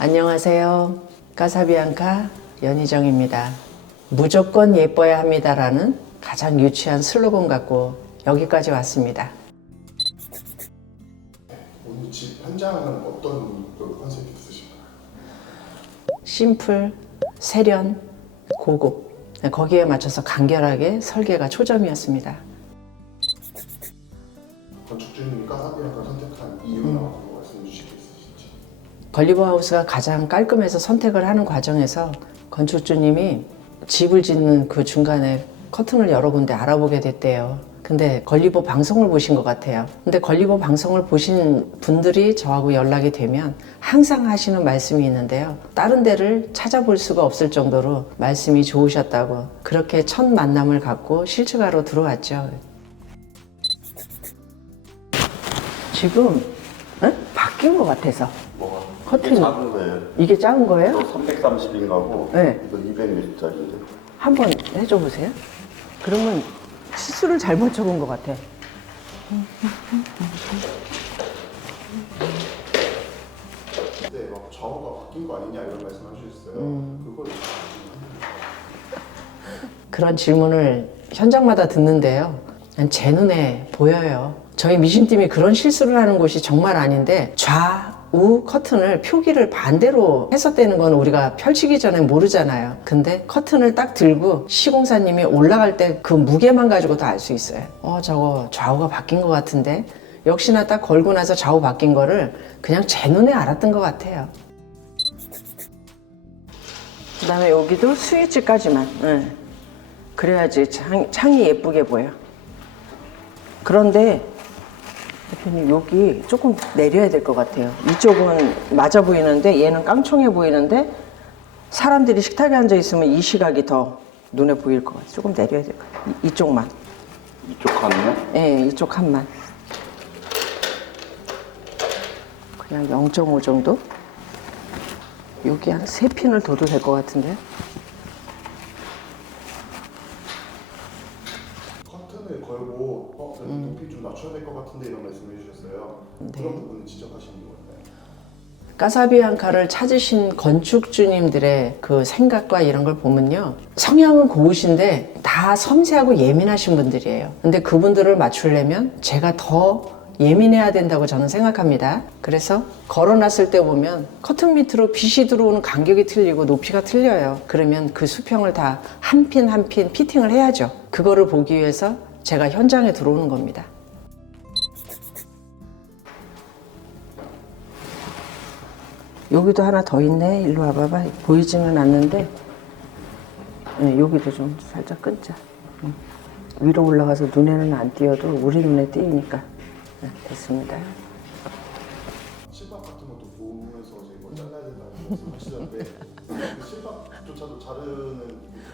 안녕하세요. 까사비앙카 연희정입니다. 무조건 예뻐야 합니다라는 가장 유치한 슬로건 갖고 여기까지 왔습니다. 오늘 집 현장은 어떤 컨셉이 있으신가요? 심플, 세련, 고급. 거기에 맞춰서 간결하게 설계가 초점이었습니다. 건축주님이 까사비앙카를 선택한 이유나 말씀해 주실 게 있으신지? 걸리버 하우스가 가장 깔끔해서 선택을 하는 과정에서 건축주님이 집을 짓는 그 중간에 커튼을 여러 군데 알아보게 됐대요. 근데 걸리버 방송을 보신 것 같아요. 근데 걸리버 방송을 보신 분들이 저하고 연락이 되면 항상 하시는 말씀이 있는데요. 다른 데를 찾아볼 수가 없을 정도로 말씀이 좋으셨다고, 그렇게 첫 만남을 갖고 실측하러 들어왔죠. 지금 바뀐 것 같아서. 뭐가? 커튼이. 이게 작은 거예요. 이게 작은 거예요? 330인가고 네. 이거 200ml짜리인데. 한번 해줘 보세요. 그러면 치수를 잘못 적은 것 같아. 그때 막 좌우가 바뀐 거 아니냐 이런 말씀 하셨어요. 그걸 그런 질문을 현장마다 듣는데요. 제 눈에 보여요. 저희 미신팀이 그런 실수를 하는 곳이 정말 아닌데, 좌우 커튼을 표기를 반대로 했었다는 건 우리가 펼치기 전에 모르잖아요. 근데 커튼을 딱 들고 시공사님이 올라갈 때 그 무게만 가지고도 알 수 있어요. 저거 좌우가 바뀐 것 같은데. 역시나 딱 걸고 나서 좌우 바뀐 거를 그냥 제 눈에 알았던 것 같아요. 그 다음에 여기도 스위치까지만. 그래야지 창이 예쁘게 보여. 그런데 대표님, 여기 조금 내려야 될 것 같아요. 이쪽은 맞아 보이는데 얘는 깡총해 보이는데, 사람들이 식탁에 앉아 있으면 이 시각이 더 눈에 보일 것 같아요. 조금 내려야 될 것 같아요. 이쪽만. 이쪽 칸이요? 네, 이쪽 칸만. 그냥 0.5 정도? 여기 한 3핀을 둬도 될 것 같은데. 커튼을 걸고 높이 좀 낮춰야 될 것 같은데 이런 말씀해 주셨어요. 그런 부분은 지적하시는 거 같나요? 까사비앙카를 찾으신 건축주님들의 그 생각과 이런 걸 보면요, 성향은 고우신데 다 섬세하고 예민하신 분들이에요. 근데 그분들을 맞추려면 제가 더 예민해야 된다고 저는 생각합니다. 그래서 걸어놨을 때 보면 커튼 밑으로 빛이 들어오는 간격이 틀리고 높이가 틀려요. 그러면 그 수평을 다 한 핀 한 핀 피팅을 해야죠. 그거를 보기 위해서 제가 현장에 들어오는 겁니다. 여기도 하나 더 있네. 일로 와봐봐. 보이지는 않는데, 여기도 좀 살짝 끊자. 위로 올라가서 눈에는 안 띄어도 우리 눈에 띄니까. 됐습니다. 실밥 같은 것도 보면서 이제 뭐 잘라야 된다고 말씀하시던데 그 실밥조차도 자르는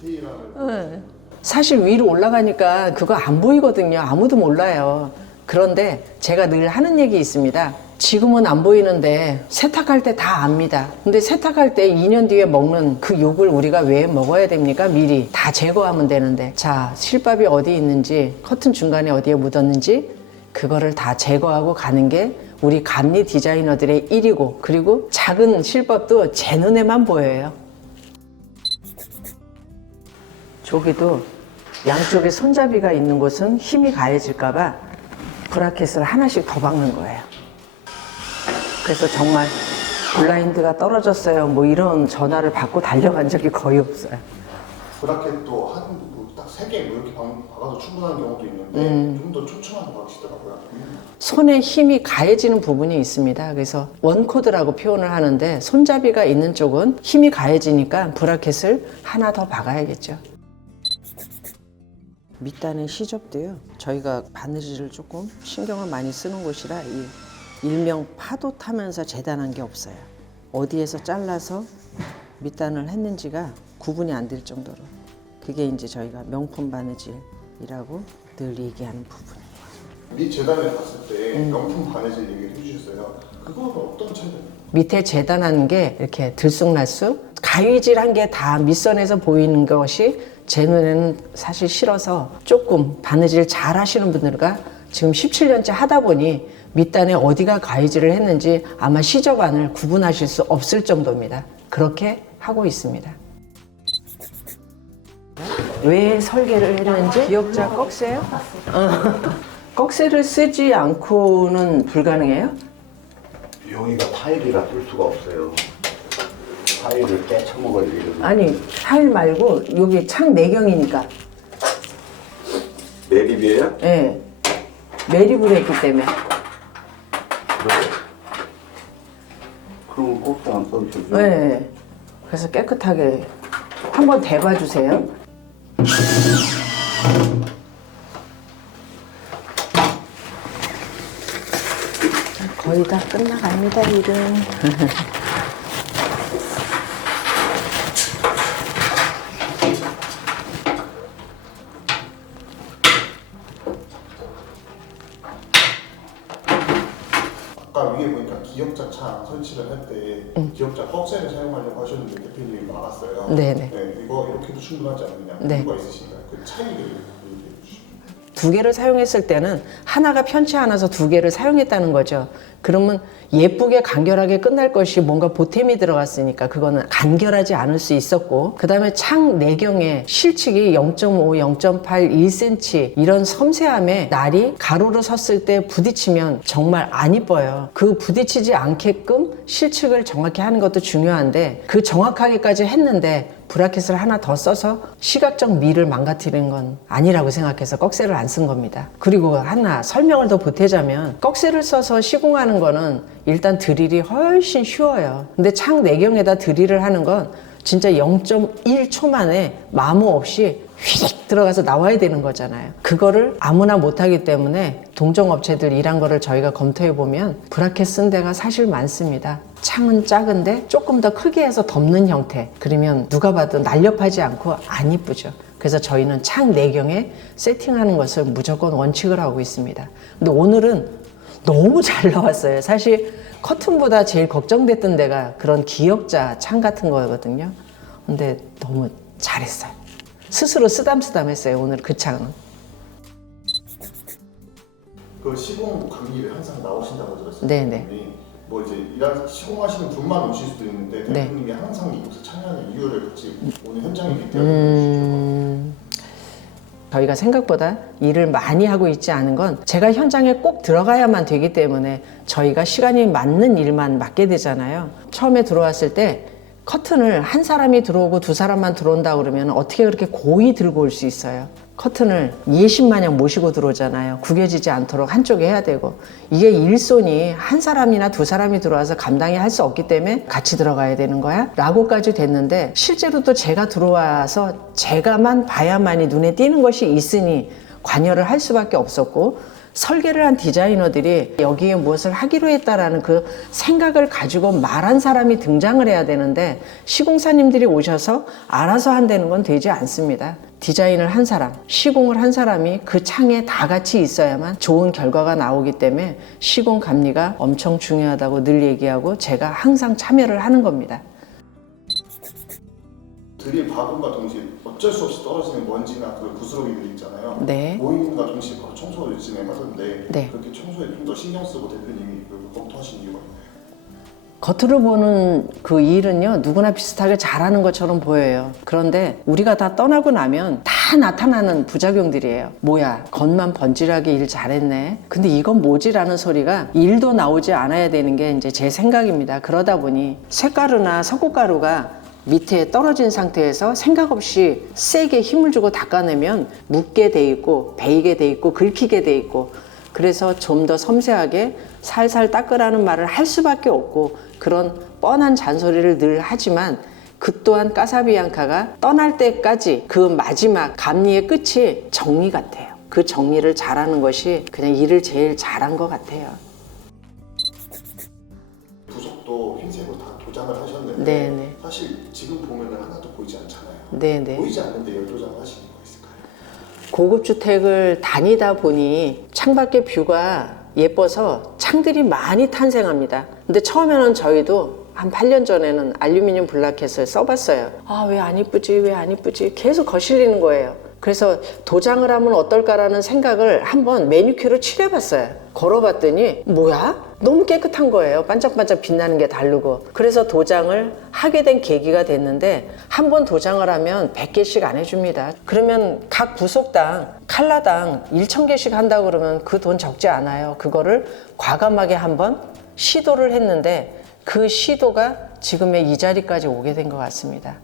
디테일함을 사실 위로 올라가니까 그거 안 보이거든요. 아무도 몰라요. 그런데 제가 늘 하는 얘기 있습니다. 지금은 안 보이는데 세탁할 때 다 압니다. 근데 세탁할 때 2년 뒤에 먹는 그 욕을 우리가 왜 먹어야 됩니까? 미리 다 제거하면 되는데. 자, 실밥이 어디 있는지, 커튼 중간에 어디에 묻었는지 그거를 다 제거하고 가는 게 우리 감리 디자이너들의 일이고, 그리고 작은 실밥도 제 눈에만 보여요. 저기도 양쪽에 손잡이가 있는 곳은 힘이 가해질까봐 브라켓을 하나씩 더 박는 거예요. 그래서 정말 블라인드가 떨어졌어요, 뭐 이런 전화를 받고 달려간 적이 거의 없어요. 브라켓도 딱 3개 뭐 이렇게 박아도 충분한 경우도 있는데 좀 더 촘촘하게 박으시더라고요. 손에 힘이 가해지는 부분이 있습니다. 그래서 원코드라고 표현을 하는데, 손잡이가 있는 쪽은 힘이 가해지니까 브라켓을 하나 더 박아야겠죠. 밑단의 시접도요, 저희가 바느질을 조금 신경을 많이 쓰는 곳이라 이 일명 파도 타면서 재단한 게 없어요. 어디에서 잘라서 밑단을 했는지가 구분이 안 될 정도로. 그게 이제 저희가 명품 바느질이라고 늘 얘기하는 부분이에요. 밑 재단을 봤을 때 명품 바느질 얘기를 해주셨어요. 그거는 어떤 차이가 있나요? 밑에 재단하는 게 이렇게 들쑥날쑥 가위질한 게 다 밑선에서 보이는 것이 제 눈에는 사실 싫어서, 조금 바느질 잘 하시는 분들과 지금 17년째 하다 보니 밑단에 어디가 가위질을 했는지 아마 시접안을 구분하실 수 없을 정도입니다. 그렇게 하고 있습니다. 왜 설계를 했는지 기역자 꺽쇠요? 꺽쇠를 쓰지 않고는 불가능해요? 여기가 타일이라 뚫을 수가 없어요. 타일을 깨쳐먹어야 되거든요. 아니 타일 말고 여기 창 내경이니까. 매립이에요? 예. 매립을 했기 때문에. 그럼 곱도 안 써주죠? 네. 그래서 깨끗하게 한번 대봐 주세요. 거의 다 끝나갑니다, 일은. 아까 위에 보니까 기역자 창 설치를 할 때 기역자 꺽쇠를 사용하려고 하셨는데 대표님이 막았어요. 네네. 네, 이거 이렇게도 충분하지 않느냐 네. 이유가 있으신가요? 그 차이를 얘기해 주시죠. 두 개를 사용했을 때는 하나가 편치 않아서 두 개를 사용했다는 거죠. 그러면 예쁘게 간결하게 끝날 것이 뭔가 보탬이 들어갔으니까 그거는 간결하지 않을 수 있었고, 그 다음에 창 내경에 실측이 0.5, 0.8, 1cm 이런 섬세함에 날이 가로로 섰을 때 부딪히면 정말 안 이뻐요. 그 부딪히지 않게끔 실측을 정확히 하는 것도 중요한데 그 정확하게까지 했는데 브라켓을 하나 더 써서 시각적 미를 망가뜨리는 건 아니라고 생각해서 꺽쇠를 안 쓴 겁니다. 그리고 하나 설명을 더 보태자면 꺽쇠를 써서 시공하는 거는 일단 드릴이 훨씬 쉬워요. 근데 창 내경에다 드릴을 하는 건 진짜 0.1초 만에 마모 없이 휙 들어가서 나와야 되는 거잖아요. 그거를 아무나 못하기 때문에 동종업체들 일한 거를 저희가 검토해보면 브라켓 쓴 데가 사실 많습니다. 창은 작은데 조금 더 크게 해서 덮는 형태. 그러면 누가 봐도 날렵하지 않고 안 이쁘죠. 그래서 저희는 창 내경에 세팅하는 것을 무조건 원칙을 하고 있습니다. 근데 오늘은 너무 잘 나왔어요. 사실 커튼보다 제일 걱정됐던 데가 그런 기역자 창 같은 거거든요. 근데 너무 잘했어요. 스스로 쓰담쓰담했어요, 오늘 그 창은. 그 시공 강의를 항상 나오신다고 들었어요. 네네. 뭐 이제 시공하시는 분만 오실 수도 있는데 네. 대표님이 항상 이곳에 참여하는 이유를 같이 오늘 현장에 빗대어 저희가 생각보다 일을 많이 하고 있지 않은 건 제가 현장에 꼭 들어가야만 되기 때문에 저희가 시간이 맞는 일만 맡게 되잖아요. 처음에 들어왔을 때 커튼을 한 사람이 들어오고 두 사람만 들어온다 그러면 어떻게 그렇게 고이 들고 올 수 있어요? 커튼을 예신마냥 모시고 들어오잖아요. 구겨지지 않도록 한쪽에 해야 되고, 이게 일손이 한 사람이나 두 사람이 들어와서 감당이 할 수 없기 때문에 같이 들어가야 되는 거야? 라고까지 됐는데, 실제로 또 제가 들어와서 제가만 봐야만이 눈에 띄는 것이 있으니 관여를 할 수밖에 없었고, 설계를 한 디자이너들이 여기에 무엇을 하기로 했다라는 그 생각을 가지고 말한 사람이 등장을 해야 되는데, 시공사님들이 오셔서 알아서 한다는 건 되지 않습니다. 디자인을 한 사람, 시공을 한 사람이 그 창에 다 같이 있어야만 좋은 결과가 나오기 때문에 시공 감리가 엄청 중요하다고 늘 얘기하고 제가 항상 참여를 하는 겁니다. 드릴 박음과 동시에 어쩔 수 없이 떨어지는 먼지나 그 부스러기들 있잖아요. 네. 모임과 동시에 바로 청소를 진행하던데 네. 그렇게 청소에 좀 더 신경 쓰고 대표님이 검토하신 이유가 있나요? 겉으로 보는 그 일은요, 누구나 비슷하게 잘하는 것처럼 보여요. 그런데 우리가 다 떠나고 나면 다 나타나는 부작용들이에요. 뭐야, 겉만 번지르하게 일 잘했네. 근데 이건 뭐지라는 소리가 일도 나오지 않아야 되는 게 이제 제 생각입니다. 그러다 보니 쇳가루나 석고가루가 밑에 떨어진 상태에서 생각 없이 세게 힘을 주고 닦아내면 묻게 돼 있고 베이게 돼 있고 긁히게 돼 있고, 그래서 좀 더 섬세하게 살살 닦으라는 말을 할 수밖에 없고 그런 뻔한 잔소리를 늘 하지만, 그 또한 까사비앙카가 떠날 때까지 그 마지막 감리의 끝이 정리 같아요. 그 정리를 잘하는 것이 그냥 일을 제일 잘한 것 같아요. 부속도 흰색으로 다 도장을 하셨는데 네네. 사실 지금 보면 하나도 보이지 않잖아요. 네네. 보이지 않는데 열도장을 하시는 거 있을까요? 고급 주택을 다니다 보니 창밖의 뷰가 예뻐서 창들이 많이 탄생합니다. 근데 처음에는 저희도 한 8년 전에는 알루미늄 블라켓을 써봤어요. 아, 왜 안 이쁘지? 왜 안 이쁘지? 계속 거슬리는 거예요. 그래서 도장을 하면 어떨까라는 생각을 한번 매니큐어로 칠해봤어요. 걸어봤더니 뭐야? 너무 깨끗한 거예요. 반짝반짝 빛나는 게 다르고. 그래서 도장을 하게 된 계기가 됐는데 한 번 도장을 하면 100개씩 안 해줍니다. 그러면 각 부속당 칼라당 1,000개씩 한다고 그러면 그 돈 적지 않아요. 그거를 과감하게 한번 시도를 했는데 그 시도가 지금의 이 자리까지 오게 된 것 같습니다.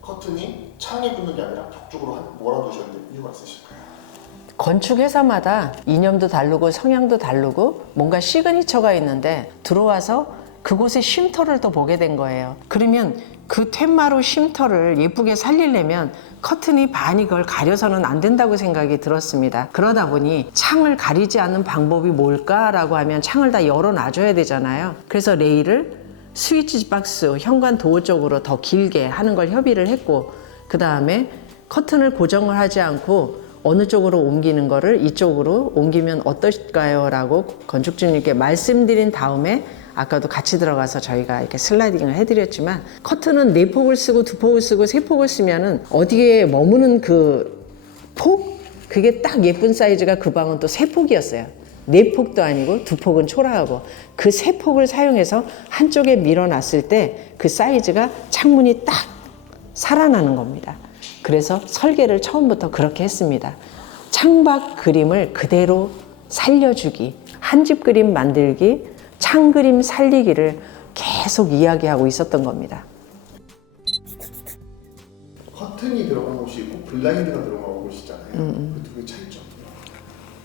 커튼이 창에 붙는 게 아니라 벽 쪽으로 몰아두셨는데 이유가 있으실까요? 건축 회사마다 이념도 다르고 성향도 다르고 뭔가 시그니처가 있는데 들어와서 그곳의 쉼터를 또 보게 된 거예요. 그러면 그 텐마루 쉼터를 예쁘게 살리려면 커튼이 반이 그걸 가려서는 안 된다고 생각이 들었습니다. 그러다 보니 창을 가리지 않는 방법이 뭘까라고 하면 창을 다 열어놔줘야 되잖아요. 그래서 레일을 스위치 박스, 현관 도어 쪽으로 더 길게 하는 걸 협의를 했고, 그 다음에 커튼을 고정을 하지 않고 어느 쪽으로 옮기는 거를 이쪽으로 옮기면 어떨까요? 라고 건축주님께 말씀드린 다음에 아까도 같이 들어가서 저희가 이렇게 슬라이딩을 해드렸지만, 커튼은 4폭을 쓰고 2폭을 쓰고 3폭을 쓰면은 어디에 머무는 그 폭? 그게 딱 예쁜 사이즈가 그 방은 또 3폭이었어요. 4폭도 아니고 2폭은 초라하고 그 3폭을 사용해서 한쪽에 밀어놨을 때 그 사이즈가 창문이 딱 살아나는 겁니다. 그래서 설계를 처음부터 그렇게 했습니다. 창밖 그림을 그대로 살려주기, 한 집 그림 만들기, 창 그림 살리기를 계속 이야기하고 있었던 겁니다. 커튼이 들어간 곳이 있고 블라인드가 들어간 곳이잖아요. 그 두 개 차이점.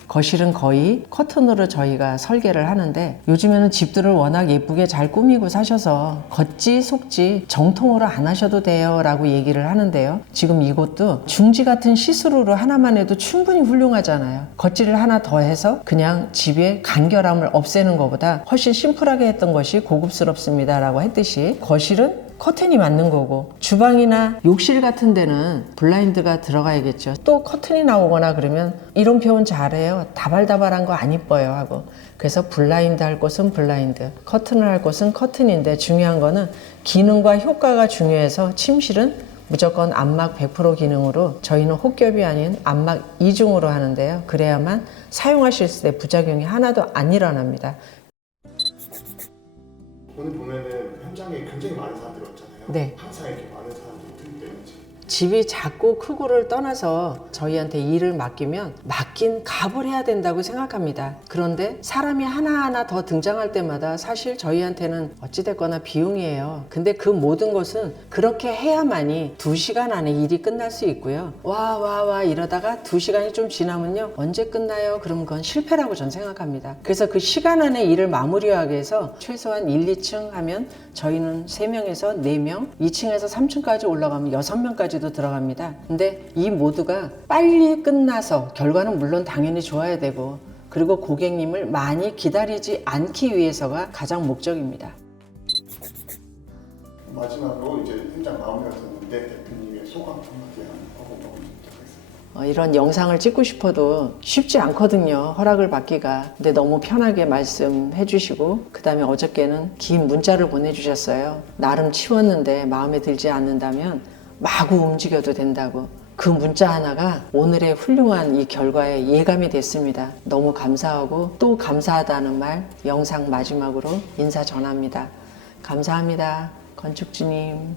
거실은 거의 커튼으로 저희가 설계를 하는데, 요즘에는 집들을 워낙 예쁘게 잘 꾸미고 사셔서 겉지 속지 정통으로 안 하셔도 돼요 라고 얘기를 하는데요. 지금 이곳도 중지 같은 시스루로 하나만 해도 충분히 훌륭하잖아요. 겉지를 하나 더 해서 그냥 집의 간결함을 없애는 것보다 훨씬 심플하게 했던 것이 고급스럽습니다 라고 했듯이, 거실은 커튼이 맞는 거고 주방이나 욕실 같은 데는 블라인드가 들어가야겠죠. 또 커튼이 나오거나 그러면 이런 표현 잘해요. 다발다발한 거 안 이뻐요 하고. 그래서 블라인드 할 곳은 블라인드, 커튼을 할 곳은 커튼인데, 중요한 거는 기능과 효과가 중요해서 침실은 무조건 안막 100% 기능으로, 저희는 혹겹이 아닌 안막 이중으로 하는데요. 그래야만 사용하실 때 부작용이 하나도 안 일어납니다. 오늘 보면은 현장에 굉장히 많은 사람들이 왔잖아요. 네. 항상 이렇게 많은 사람들이 들기 때문에 집이 작고 크고를 떠나서 저희한테 일을 맡기면 맡긴 값을 해야 된다고 생각합니다. 그런데 사람이 하나하나 더 등장할 때마다 사실 저희한테는 어찌됐거나 비용이에요. 근데 그 모든 것은 그렇게 해야만이 2시간 안에 일이 끝날 수 있고요. 와 이러다가 2시간이 좀 지나면요, 언제 끝나요? 그럼 그건 실패라고 전 생각합니다. 그래서 그 시간 안에 일을 마무리하기 위해서 최소한 1, 2층 하면 저희는 3명에서 4명, 2층에서 3층까지 올라가면 6명까지도 들어갑니다. 근데 이 모두가 빨리 끝나서, 결과는 물론 당연히 좋아야 되고, 그리고 고객님을 많이 기다리지 않기 위해서가 가장 목적입니다. 마지막으로 이제 현장 마무리가 됐는데 대표님의 소감 한마디 하고 마무리하겠습니다. 이런 영상을 찍고 싶어도 쉽지 않거든요. 허락을 받기가. 근데 너무 편하게 말씀해 주시고, 그 다음에 어저께는 긴 문자를 보내주셨어요. 나름 치웠는데 마음에 들지 않는다면 마구 움직여도 된다고. 그 문자 하나가 오늘의 훌륭한 이 결과에 예감이 됐습니다. 너무 감사하고, 또 감사하다는 말 영상 마지막으로 인사 전합니다. 감사합니다. 건축주님.